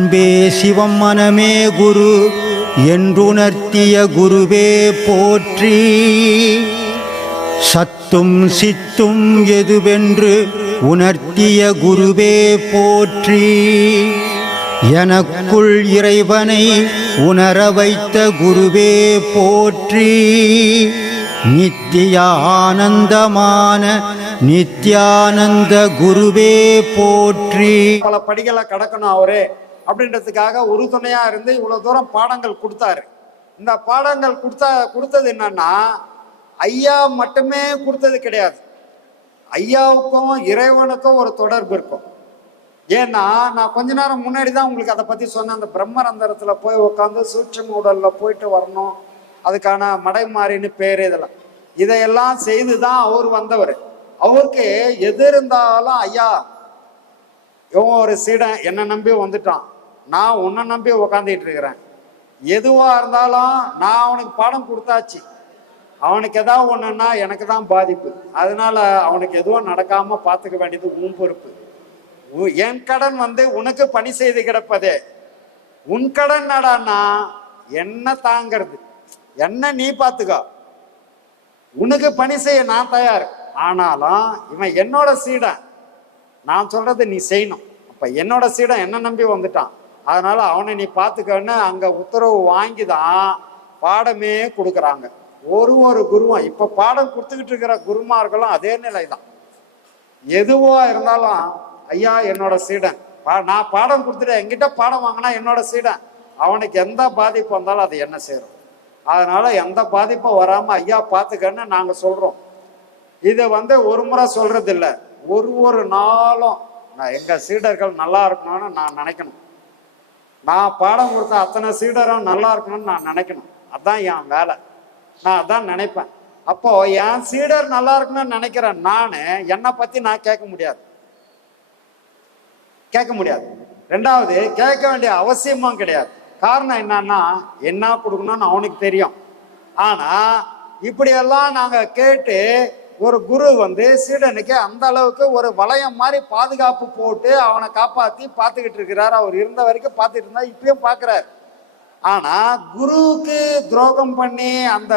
அன்பே சிவம் மனமே குரு என்றுணர்த்திய குருவே போற்றி. சத்தும் சித்தும் எதுவென்று உணர்த்திய குருவே போற்றி. எனக்குள் இறைவனை உணர வைத்த குருவே போற்றி. நித்திய ஆனந்தமான நித்யானந்த குருவே போற்றி. பல படிகளை கடக்கணும் அவரே அப்படின்றதுக்காக உறுதுணையா இருந்து இவ்வளவு தூரம் பாடங்கள் கொடுத்தாரு. இந்த பாடங்கள் கொடுத்தது என்னன்னா, ஐயா மட்டுமே கொடுத்தது கிடையாது. ஐயாவுக்கும் இறைவனுக்கும் ஒரு தொடர்பு இருக்கும். ஏன்னா நான் கொஞ்ச நேரம் முன்னாடி தான் உங்களுக்கு அதை பத்தி சொன்னேன். அந்த பிரம்மரந்தரத்துல போய் உட்காந்து சூட்சும உடல்ல போயிட்டு வரணும், அதுக்கான மடைமாறின்னு பேரு. இதையெல்லாம் செய்துதான் அவர் வந்தவர். அவருக்கு எது இருந்தாலும் ஐயா இவன் ஒரு சீடன் என்னை நம்பி வந்துட்டான், நான் உன்னை நம்பி உக்காந்துட்டு இருக்கிறேன், எதுவா இருந்தாலும் நான் அவனுக்கு பாடம் கொடுத்தாச்சு, அவனுக்கு ஏதாவது ஒண்ணுன்னா எனக்கு தான் பாதிப்பு, அதனால அவனுக்கு எதுவும் நடக்காம பார்த்துக்க வேண்டியது உன் பொறுப்பு. என் கடன் உனக்கு பணி செய்து கிடப்பதே, உன் கடன் நடான்னா என்ன தாங்கிறது, என்ன நீ பார்த்துக்கோ, உனக்கு பணி செய்ய நான் தயார். ஆனாலும் இவன் என்னோட சீடன், நான் சொல்றது நீ செய்யணும். அப்ப என்னோட சீடன் என்ன நம்பி வந்துட்டான், அதனால அவனை நீ பார்த்துக்கன்னு அங்க உத்தரவு வாங்கி தான் பாடமே கொடுக்குறாங்க. ஒரு குருவும் இப்ப பாடம் கொடுத்துக்கிட்டு இருக்கிற குருமார்களும் அதே நிலை தான். எதுவா இருந்தாலும் ஐயா என்னோட சீடன், நான் பாடம் கொடுத்துட்டேன், என்கிட்ட பாடம் வாங்கினா என்னோட சீடன், அவனுக்கு எந்த பாதிப்பு வந்தாலும் அது என்ன சேரும். அதனால எந்த பாதிப்பும் வராம ஐயா பார்த்துக்கன்னு நாங்க சொல்றோம். இதை ஒரு முறை சொல்றது இல்லை, ஒரு நாளும் நான் எங்க சீடர்கள் நல்லா இருக்கணும்னு நான் நினைக்கணும். நான் பாடம் கொடுத்த அத்தனை சீடரும் நல்லா இருக்கணும்னு நான் நினைக்கணும். அதான் என் வேலை, நான் அதான் நினைப்பேன். அப்போ என் சீடர் நல்லா இருக்கணும்னு நினைக்கிறேன். நானு என்னை பத்தி நான் கேட்க முடியாது. ரெண்டாவது கேட்க வேண்டிய அவசியமும் கிடையாது. காரணம் என்னன்னா, என்ன கொடுக்கணும்னு அவனுக்கு தெரியும். ஆனா இப்படியெல்லாம் நாங்க கேட்டு ஒரு குரு சீடனுக்கு அந்த அளவுக்கு ஒரு வளையம் மாதிரி பாதுகாப்பு போட்டு அவனை காப்பாத்தி பார்த்துக்கிட்டு இருக்கிறார். அவர் இருந்த வரைக்கும் பார்த்துட்டு இருந்தா, இப்பயும் பார்க்கிறார். ஆனா குருவுக்கு துரோகம் பண்ணி அந்த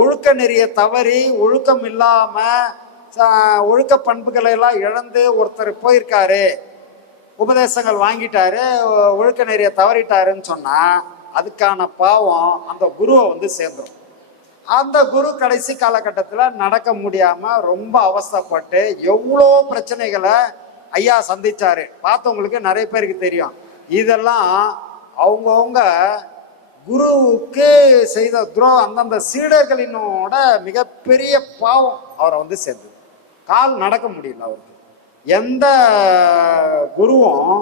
ஒழுக்க நெறிய தவறி ஒழுக்கம் இல்லாம ஒழுக்க பண்புகளை எல்லாம் இழந்து ஒருத்தர் போயிருக்காரு, உபதேசங்கள் வாங்கிட்டாரு, ஒழுக்க நெறிய தவறிட்டாருன்னு சொன்னா அதுக்கான பாவம் அந்த குருவை சேர்ந்துடும். அந்த குரு கடைசி காலகட்டத்தில் நடக்க முடியாம ரொம்ப அவஸ்தைப்பட்டு எவ்வளோ பிரச்சனைகளை ஐயா சந்திச்சாரு. பார்த்தவங்களுக்கு நிறைய பேருக்கு தெரியும். இதெல்லாம் அவங்கவுங்க குருவுக்கு செய்த அந்தந்த சீடர்களினோட மிகப்பெரிய பாவம் அவரை சேர்ந்தது. கால் நடக்க முடியல அவருக்கு. எந்த குருவும்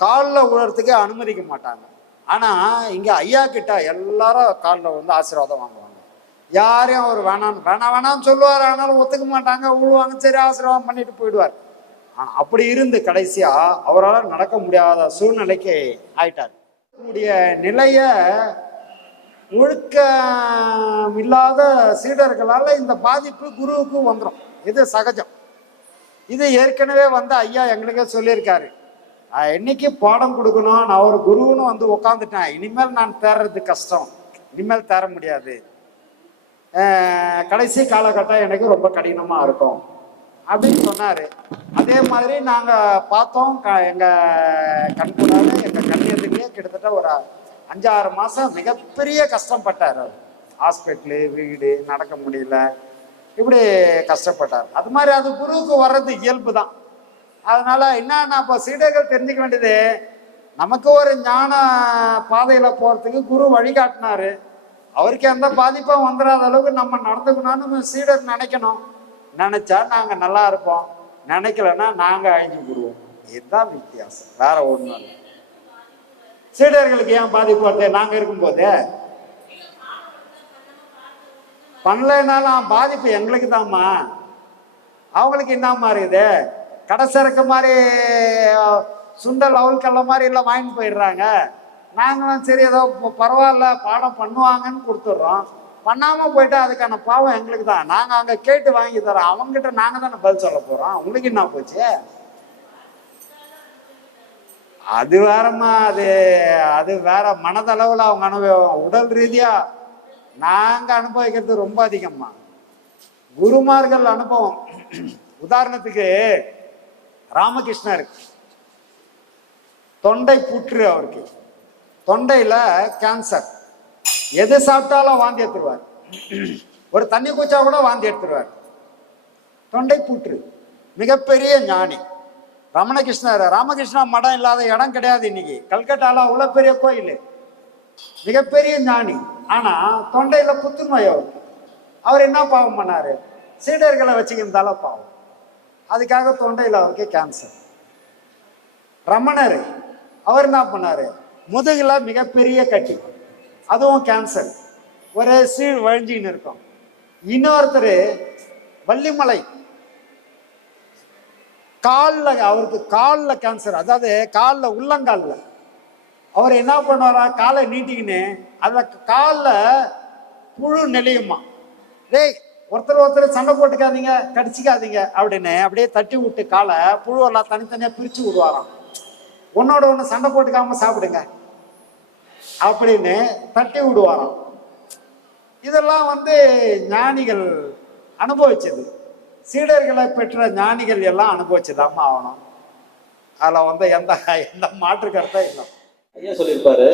காலில் உழறதுக்கு அனுமதிக்க மாட்டாங்க. ஆனா இங்க ஐயா கிட்ட எல்லாரும் காலில் ஆசீர்வாதம் வாங்குவாங்க. யாரையும் அவர் வேணாம்னு சொல்லுவார், ஆனாலும் ஒத்துக்க மாட்டாங்க, உழுவாங்க, சரி ஆசீர்வாதம் பண்ணிட்டு போயிடுவார். ஆனா அப்படி இருந்து கடைசியா அவரால் நடக்க முடியாத சூழ்நிலைக்கு ஆயிட்டார். நிலைய ஒழுக்கம் இல்லாத சீடர்களால இந்த பாதிப்பு குருவுக்கு வந்துடும். இது சகஜம். இது ஏற்கனவே ஐயா எங்களுக்கே சொல்லியிருக்காரு. என்னைக்கு பாடம் கொடுக்கணும், நான் ஒரு குருன்னு உட்காந்துட்டேன், இனிமேல் நான் தேர்றது கஷ்டம், இனிமேல் தேர முடியாது, கடைசி காலகட்டம் எனக்கு ரொம்ப கடினமா இருக்கும் அப்படின்னு சொன்னாரு. அதே மாதிரி நாங்க பார்த்தோம். எங்க கண்கூடாது எங்க கண்ணியத்துலேயே கிட்டத்தட்ட ஒரு 5-6 மாசம் மிகப்பெரிய கஷ்டப்பட்டார். அவர் ஹாஸ்பிட்டலு, வீடு, நடக்க முடியல, இப்படி கஷ்டப்பட்டார். அது மாதிரி அது குருவுக்கு வர்றது இயல்பு தான். அதனால என்னன்னா, இப்போ சீடர்கள் தெரிஞ்சுக்க வேண்டியது, நமக்கு ஒரு ஞான பாதையில போறதுக்கு குரு வழிகாட்டினாரு. அவருக்கு எந்த பாதிப்பும் வந்துடாத அளவுக்கு நம்ம நடந்துக்கணும்னு சீடர் நினைக்கணும். நினைச்சா நாங்க நல்லா இருப்போம், நினைக்கலன்னா நாங்க அழிஞ்சு போடுவோம். இதுதான் வித்தியாசம், வேற ஒண்ணும் இல்லை. சீடர்களுக்கு ஏன் பாதிப்பு வருது? நாங்க இருக்கும்போது பண்ணலைனாலும் பாதிப்பு எங்களுக்கு தான்மா, அவங்களுக்கு என்னமா இருக்குது? கடைசரக்கு மாதிரி சுண்டல் அவளுக்கல்ல மாதிரி எல்லாம் வாங்கிட்டு போயிடுறாங்க. நாங்களும் சரி ஏதோ பரவாயில்ல பாடம் பண்ணுவாங்கன்னு கொடுத்துட்றோம். பண்ணாம போயிட்டா அதுக்கான பாவம் எங்களுக்கு தான். நாங்க அங்க கேட்டு வாங்கி தரோம், அவங்ககிட்ட நாங்க தானே பதில் சொல்ல போறோம். உங்களுக்கு என்ன போச்சு? அது வேறம்மா, அது அது வேற. மனதளவில் அவங்க அனுபவம், உடல் ரீதியா நாங்க அனுபவிக்கிறது ரொம்ப அதிகம்மா. குருமார்கள் அனுபவம். உதாரணத்துக்கு ராமகிருஷ்ணர் தொண்டை புற்று, அவருக்கு தொண்டையில கேன்சர். எது சாப்பிட்டாலும் வாந்தி எடுத்துருவார். ஒரு தண்ணி குச்சா கூட வாந்தி எடுத்துருவார். தொண்டை புற்று. மிகப்பெரிய ஞானி ரமணகிருஷ்ணர். ராமகிருஷ்ணா மடம் இல்லாத இடம் கிடையாது இன்னைக்கு. கல்கட்டால அவ்வளவு பெரிய கோயில், மிகப்பெரிய ஞானி. ஆனா தொண்டையில புத்துநோய் அவருக்கு. அவர் என்ன பாவம் பண்ணாரு? சீடர்களை வச்சுக்கிறதால பாவம். அதுக்காக தொண்டையில் அவருக்கு கேன்சர். ரமணர் அவர் என்ன பண்ணாரு? முதுகுல மிகப்பெரிய கட்டி, அதுவும் கேன்சர், ஒரே சீழ் வழிஞ்சின்னு இருக்கும். இன்னொருத்தர் வள்ளிமலை, காலில், அவருக்கு காலில் கேன்சர், அதாவது காலில் உள்ளங்காலில். அவர் என்ன பண்ணுவாரா? காலை நீட்டிக்கின்னு அதில் காலில் புழு நெளியுமா. டேய், ஒருத்தர் சண்டை போட்டுக்காதீங்க, கடிச்சிக்காதீங்க அப்படின்னு அப்படியே தட்டி விட்டு காலை புழுவெல்லாம் தனித்தனியாக பிரித்து விடுவாராம். ஒன்னோட ஒன்று சண்டை போட்டுக்காம சாப்பிடுங்க அப்படின்னு தட்டி விடுவாராம். இதெல்லாம் ஞானிகள் அனுபவிச்சது. சீடர்களை பெற்ற ஞானிகள் எல்லாம் அனுபவிச்சுதாம்மா ஆகணும். அதில் எந்த எந்த மாற்று கருத்தே இல்லை. ஐயா சொல்லியிருப்பாரு,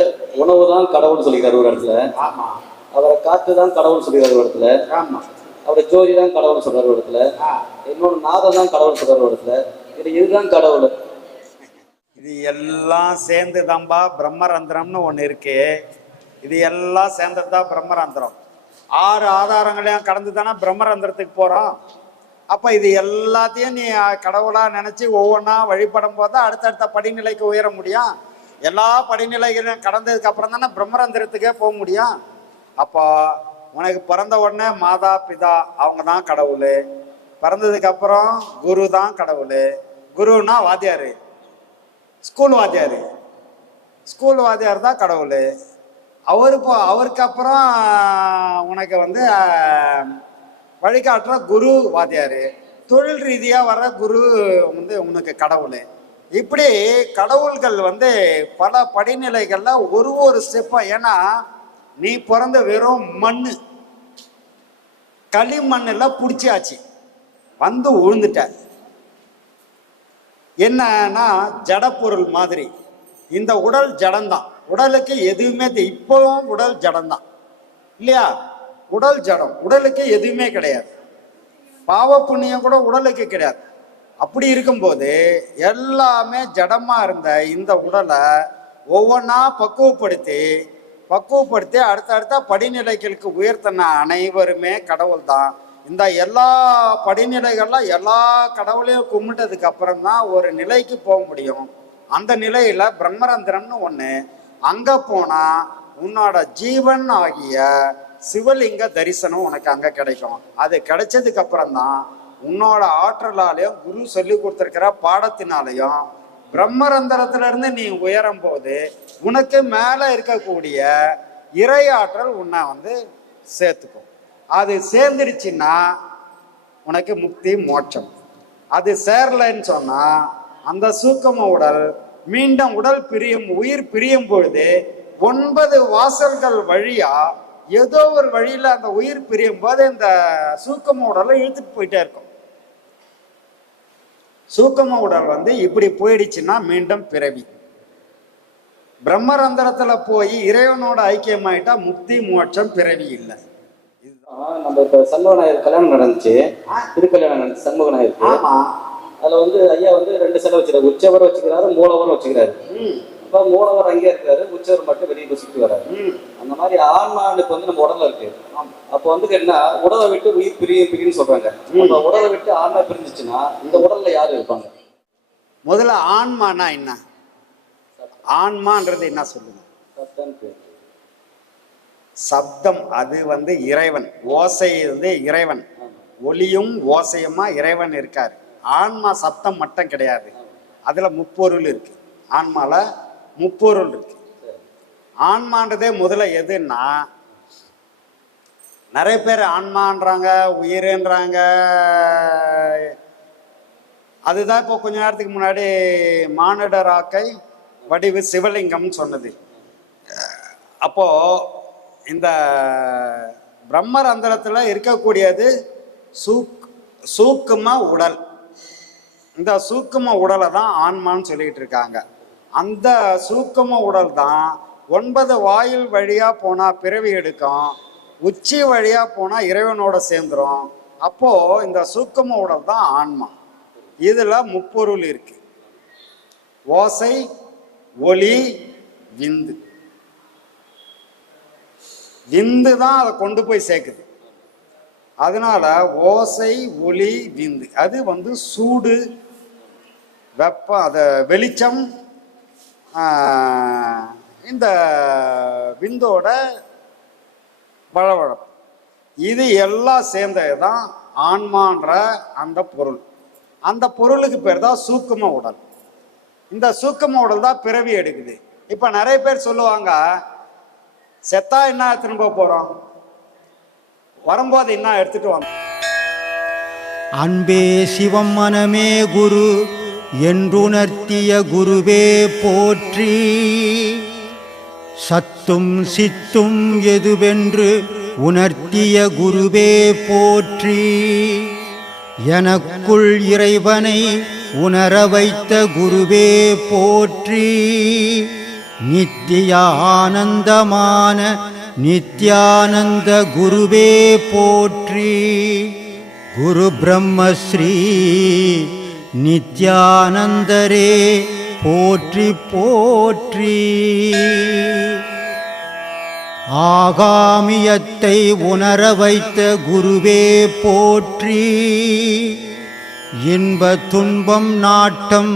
உணவு தான் கடவுள்னு சொல்லிக்கிறார் ஒரு இடத்துல. ஆமா. அவரை காற்று தான் கடவுள் சொல்லிக்கிறார் ஒரு இடத்துல. ஆமா. அவரை ஜோதி தான் கடவுள் சொல்றாரு ஒரு இடத்துல. இன்னொன்று நாதம் தான் கடவுள் சொல்றாரு ஒரு இடத்துல. இதுதான் கடவுள். இது எல்லாம் சேர்ந்து தான்பா பிரம்மரந்திரம்னு ஒன்று இருக்கு. இது எல்லாம் சேர்ந்தது தான் பிரம்மரந்திரம். 6 ஆதாரங்களையும் கடந்து தானே பிரம்மரந்திரத்துக்கு போகிறோம். அப்போ இது எல்லாத்தையும் நீ கடவுளாக நினச்சி ஒவ்வொன்றா வழிபடும் போது அடுத்தடுத்த படிநிலைக்கு உயர முடியும். எல்லா படிநிலைகளையும் கடந்ததுக்கு அப்புறம் தானே பிரம்மரந்திரத்துக்கே போக முடியும். அப்போ உனக்கு பிறந்த உடனே மாதா பிதா அவங்க தான் கடவுள். பிறந்ததுக்கு அப்புறம் குரு தான் கடவுள். குருன்னா வாத்தியார், ஸ்கூல் வாத்தியார். ஸ்கூல் வாத்தியார் தான் கடவுள். அவருக்கு அப்புறம் உனக்கு வழிகாட்டுற குரு வாத்தியார். தொழில் ரீதியாக வர்ற குரு உனக்கு கடவுள். இப்படி கடவுள்கள் பல படிநிலைகளில் ஒரு ஸ்டெப்பாக. ஏன்னா நீ பிறந்த வெறும் மண், களிமண்ணில் பிடிச்சாச்சு விழுந்துட்ட. என்னன்னா ஜடப்பொருள் மாதிரி. இந்த உடல் ஜடம்தான். உடலுக்கு எதுவுமே இப்பவும் உடல் ஜடம்தான் இல்லையா? உடல் ஜடம், உடலுக்கு எதுவுமே கிடையாது. பாவ புண்ணியம் கூட உடலுக்கு கிடையாது. அப்படி இருக்கும்போது எல்லாமே ஜடமா இருந்த இந்த உடலை ஒவ்வொன்றா பக்குவப்படுத்தி அடுத்தடுத்த படிநிலைகளுக்கு உயர்த்தின அனைவருமே கடவுள் தான். இந்த எல்லா படிநிலைகள்லாம் எல்லா கடவுளையும் கும்பிட்டதுக்கு அப்புறம் தான் ஒரு நிலைக்கு போக முடியும். அந்த நிலையில பிரம்மரந்திரம்னு ஒன்று. அங்க போனா உன்னோட ஜீவன் ஆகிய சிவலிங்க தரிசனம் உனக்கு அங்க கிடைக்கும். அது கிடைச்சதுக்கு அப்புறம் தான் உன்னோட ஆற்றலாலையும் குரு சொல்லி கொடுத்துருக்கிற பாடத்தினாலையும் பிரம்மரந்திரத்திலிருந்து நீ உயரும் போது உனக்கு மேலே இருக்கக்கூடிய இறை ஆற்றல் உன்னை சேர்த்துக்கும். அது சேர்ந்துடுச்சுன்னா உனக்கு முக்தி மோட்சம். அது சேரலைன்னு சொன்னா அந்த சூக்கம உடல் மீண்டும் உயிர் பிரியும் பொழுது 9 வாசல்கள் வழியா ஏதோ ஒரு வழியில அந்த உயிர் பிரியும் போது இந்த சூக்கம உடலை இழுத்துட்டு போயிட்டே இருக்கும். சூக்கம உடல் இப்படி போயிடுச்சுன்னா மீண்டும் பிறவி. பிரம்மரந்திரத்துல போய் இறைவனோட ஐக்கியமாயிட்டா முக்தி மோட்சம், பிறவி இல்லை. நம்ம இப்ப சண்முகநாயகர் கல்யாணம் நடந்துச்சு, திருக்கல்யாணம் நடந்துச்சு சண்முகநாயகருக்கு. ஆமா. அதுல ஐயா 2 சிலை வச்சுக்கிறாரு. உற்சவர் வச்சுக்கிறாரு, மூலவர் வச்சுக்கிறாரு. இப்ப மூலவர் அங்கே இருக்காரு, உற்சவர் மட்டும் வெளியே சுற்றி வர்றாரு. அந்த மாதிரி ஆன்மானுக்கு நம்ம உடல்ல இருக்கு. அப்போ என்ன, உடலை விட்டு உயிர் பிரின்னு சொல்றாங்க. நம்ம உடலை விட்டு ஆன்மா பிரிஞ்சிச்சுன்னா இந்த உடல்ல யாரு இருப்பாங்க? முதல்ல ஆன்மானா என்ன? ஆன்மான்றது என்ன சொல்லுங்க? சப்தம். அது இறைவன். ஓசை இறைவன். ஒலியும் ஓசையுமா இறைவன் இருக்காரு. ஆன்மா சப்தம் மட்டும் கிடையாது. அதுல முப்பொருள் இருக்கு. ஆன்மால முப்பொருள் இருக்கு. ஆன்மான்றதே முதல்ல எதுன்னா, நிறைய பேர் ஆன்மான்றாங்க, உயிர்ன்றாங்க. அதுதான் இப்போ கொஞ்ச நேரத்துக்கு முன்னாடி மானிடராக்கை வடிவு சிவலிங்கம் சொன்னது. அப்போ இந்த பிரம்மரந்திரத்தில் இருக்கக்கூடியது சூக்கும உடல். இந்த சூக்கும உடலை தான் ஆன்மான்னு சொல்லிட்டு இருக்காங்க. அந்த சூக்கும உடல் தான் 9 வாயில் வழியா போனா பிறவி எடுக்கும், உச்சி வழியா போனா இறைவனோட சேர்ந்துரும். அப்போ இந்த சூக்கும உடல் தான் ஆன்மா. இதுல முப்பொருள் இருக்கு: ஓசை, ஒளி, விந்து. விந்து தான் அதை கொண்டு போய் சேர்க்குது. அதனால ஓசை, ஒளி, விந்து அது சூடு, வெப்பம், அதை வெளிச்சம், இந்த விந்தோட வளவளம், இது எல்லாம் சேர்ந்தது தான் ஆன்மான்ற அந்த பொருள். அந்த பொருளுக்கு பேர் தான் சூக்கும உடல். இந்த சூக்கும உடல் தான் பிறவி எடுக்குது. இப்போ நிறைய பேர் சொல்லுவாங்க, செத்தா என்ன திரும்ப போறோம், வரும்போது என்ன எடுத்துட்டு வந்தோம். அன்பே சிவம் மனமே குரு என்றுணர்த்திய குருவே போற்றி. சத்தும் சித்தும் எதுவென்று உணர்த்திய குருவே போற்றி. எனக்குள் இறைவனை உணர வைத்த குருவே போற்றி. நித்திய ஆனந்தமான நித்யானந்த குருவே போற்றி. குரு பிரம்மஸ்ரீ நித்யானந்தரே போற்றி போற்றி. ஆகாமியத்தை உணர வைத்த குருவே போற்றி. இன்ப துன்பம் நாட்டம்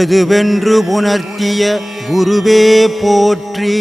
எதுவென்று உணர்த்திய குருவே போற்றி.